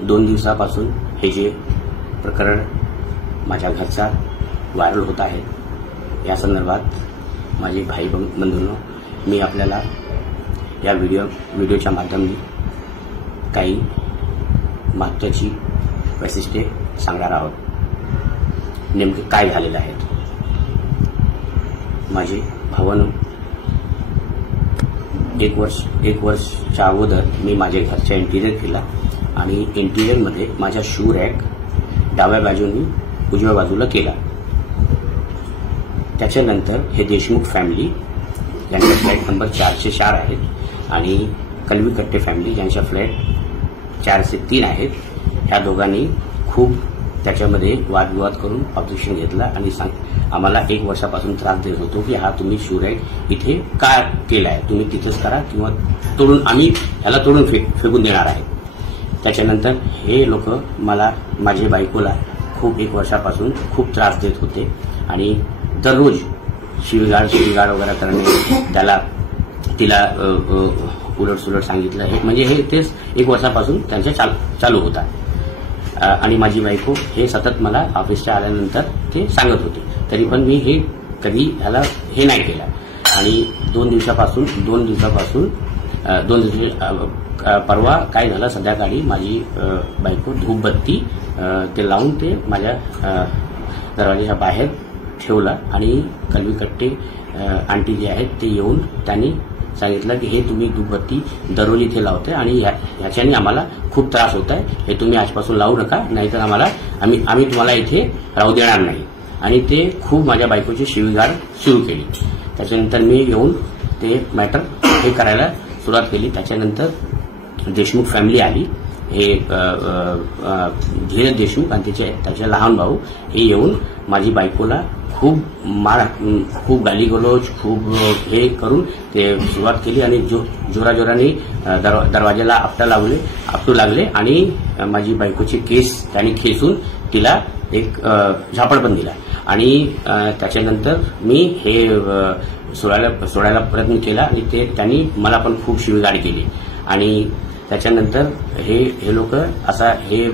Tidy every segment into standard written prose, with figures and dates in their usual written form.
2 दिवसापासून हे जे प्रकरण माझ्या घरचा व्हायरल होत आहे, या संदर्भात माझे भाई बंधूंनो, मी आपल्याला या व्हिडिओच्या माध्यमातून काही महत्त्वाची वैशिष्ट्ये सांगणार आहोत। नेमके काय झालेलं आहे। माझे भावांनो, एक वर्षच्या अगोदर मी माझ्या घरचा इंटिरियर केला आणि इंटिरियरमध्ये माझा शू रॅक डाव्या बाजूनी उजव्या बाजूला केला। त्याच्यानंतर हे देशमुख फॅमिली यांचा फ्लॅट नंबर 404 आहेत आणि कलवी कट्टे फॅमिली यांचा फ्लॅट 403 आहेत। ह्या दोघांनी खूप त्याच्यामध्ये वादविवाद करून ऑब्जेक्शन घेतला आणि आम्हाला 1 वर्षापासून त्रास देत होतो की हा तुम्ही शू रॅक इथे का केलाय, तुम्ही तिथंच करा किंवा तोडून आम्ही ह्याला तोडून फेकून देणार आहे। त्याच्यानंतर हे लोक माझ्या बायकोला खूप 1 वर्षापासून खूप त्रास देत होते आणि दररोज शिवीगाळ वगैरे करणे, तिला उलटसुलट सांगितलं, म्हणजे हे तेच 1 वर्षापासून त्यांच्या चालू होता। आणि माझी बायको हे सतत मला ऑफिसच्या आल्यानंतर ते सांगत होते, तरी पण मी हे कधी ह्याला हे नाही केलं। आणि 2 दिवसापासून परवा काय झालं, संध्याकाळी माझी बायको धूपबत्ती ते लावून ते माझ्या दरवाजाच्या बाहेर ठेवला आणि कलवी कट्टे आंटी जे आहेत ते येऊन त्यांनी सांगितलं की हे तुम्ही धूपबत्ती दररोज इथे लावते आणि ह्याच्याने आम्हाला खूप त्रास होत आहे, हे तुम्ही आजपासून लावू नका, नाहीतर आम्ही तुम्हाला इथे राहू देणार नाही। आणि ते खूप माझ्या बायकोची शिवीगाळ सुरू केली। त्याच्यानंतर मी येऊन ते मॅटर हे करायला सुरुवात केली। त्याच्यानंतर देशमुख फॅमिली आली, हे धीरज देशमुख आणि त्याचे लहान भाऊ हे येऊन माझी बायकोला खूप गालीगलोच खूप हे करून ते सुरुवात केली आणि जोराजोराने दरवाजाला आपटू लागले आणि माझी बायकोचे केस त्यांनी खेचून तिला एक झापड पण दिला। आणि त्याच्यानंतर मी हे सोडायला प्रयत्न केला आणि त्यांनी मला पण खूप शिवीगाळ केली। आणि त्याच्यानंतर हे लोक असा हे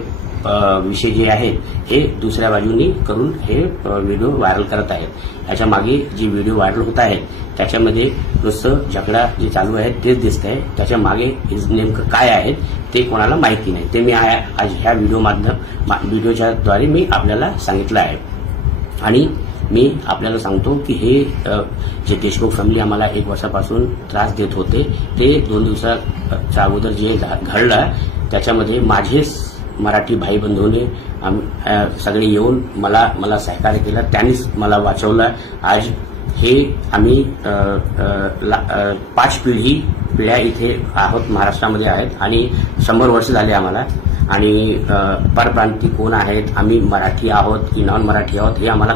विषय जे आहे हे दुसऱ्या बाजूनी करून हे व्हिडिओ व्हायरल करत आहेत। याच्या मागे जी व्हिडिओ व्हायरल होत आहेत त्याच्यामध्ये नुसतं झगडा जे चालू आहे तेच दिसत आहे, त्याच्या मागे नेमकं काय आहे ते कोणाला माहिती नाही। ते मी आज ह्या व्हिडिओच्या द्वारे मी आपल्याला सांगितलं आहे। आणि मी आपल्याला सांगतो की हे जे देशमुख फॅमिली आम्हाला 1 वर्षापासून त्रास देत होते ते 2 दिवसाच्या अगोदर जे घडलं त्याच्यामध्ये माझेच मराठी भाई बंधूने सगळे येऊन मला सहकार्य केलं, त्यांनीच मला वाचवलं। आज हे आम्ही 5 पिढ्या इथे आहोत, महाराष्ट्रामध्ये आहेत आणि 100 वर्ष झाले आम्हाला। आणि परप्रांती कोण आहेत, आम्ही मराठी आहोत की नॉन मराठी आहोत हे आम्हाला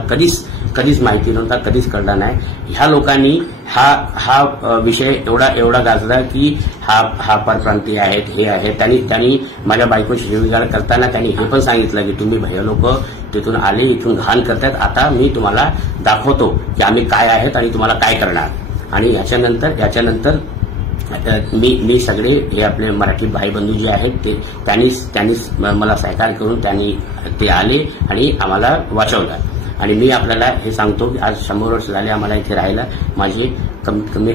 कधीच माहिती नव्हता, कधीच कळलं नाही। ह्या लोकांनी हा विषय एवढा गाजला की हा परप्रांती आहेत, हे आहे। त्यांनी माझ्या बायकोची शिवीगाळ करताना त्यांनी हे पण सांगितलं की तुम्ही भैया लोक तिथून आले, इथून घाण करतात, आता मी तुम्हाला दाखवतो की आम्ही काय आहेत आणि तुम्हाला काय करणार। आणि याच्यानंतर मी सगळे हे आपले मराठी भाई बंधू जे आहेत त्यांनीच मला सहकार्य करून ते आले आणि आम्हाला वाचवलं। आणि मी आपल्याला हे सांगतो की आज 100 वर्ष झाले आम्हाला इथे राहायला। माझे कमीत कमी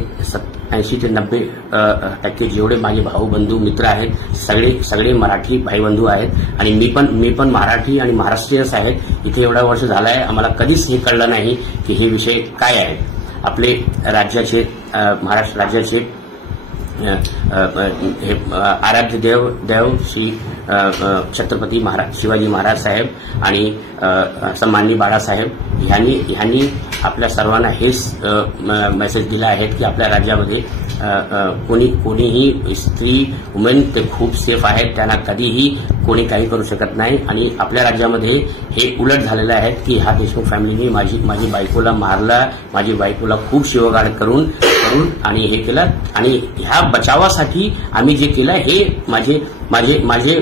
80 ते 90% जेवढे माझे भाऊ बंधू मित्र आहेत सगळे मराठी भाई बंधू आहेत आणि मी पण मराठी आणि महाराष्ट्रीयच आहेत। इथे एवढा वर्ष झाला आहे, आम्हाला कधीच हे कळलं नाही की हे विषय काय आहेत। आपले राज्याचे महाराष्ट्र राज्याचे आराध्य देव श्री छत्रपती शिवाजी महाराज साहेब आणि सन्माननीय बाळासाहेब ह्यांनी आपल्या सर्वांना हेच मेसेज दिला आहे की आपल्या राज्यामध्ये कोणीही स्त्री वुमेन ते खूप सेफ आहेत, त्यांना कधीही कोणी काही करू शकत नाही। आणि आपल्या राज्यामध्ये हे उलट झालेलं आहे की ह्या देशमुख फॅमिलीने माझी बायकोला मारला, माझी बायकोला खूप शिवीगाळ करून करून आणि हे केलं आणि ह्या बचावासाठी आम्ही जे केलं हे माझे माझे माझे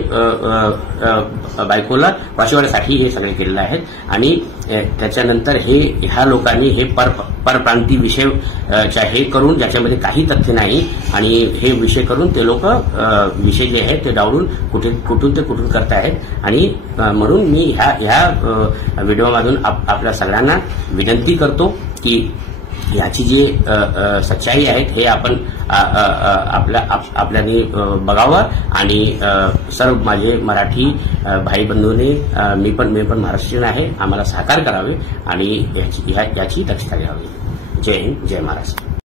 बायकोला वाचवण्यासाठी हे सगळे केलेलं आहे आणि त्याच्यानंतर ह्या लोकांनी हे परप्रांती विषय हे करून ज्याच्यामध्ये काही तथ्य नाही आणि हे विषय करून ते लोक विषय जे आहेत ते डावलून कुठून ते कुठून करतायत आणि म्हणून मी ह्या व्हिडिओमधून आपल्या सगळ्यांना विनंती करतो की याची जी सच्चाई आहेत हे आपण आपल्याने बघावं आणि सर्व माझे मराठी भाई बंधूंनी मी पण महाराष्ट्रीयन आहे आम्हाला सहकार्य करावे आणि याची दक्षता घ्यावी. जय हिंद, जय महाराष्ट्र.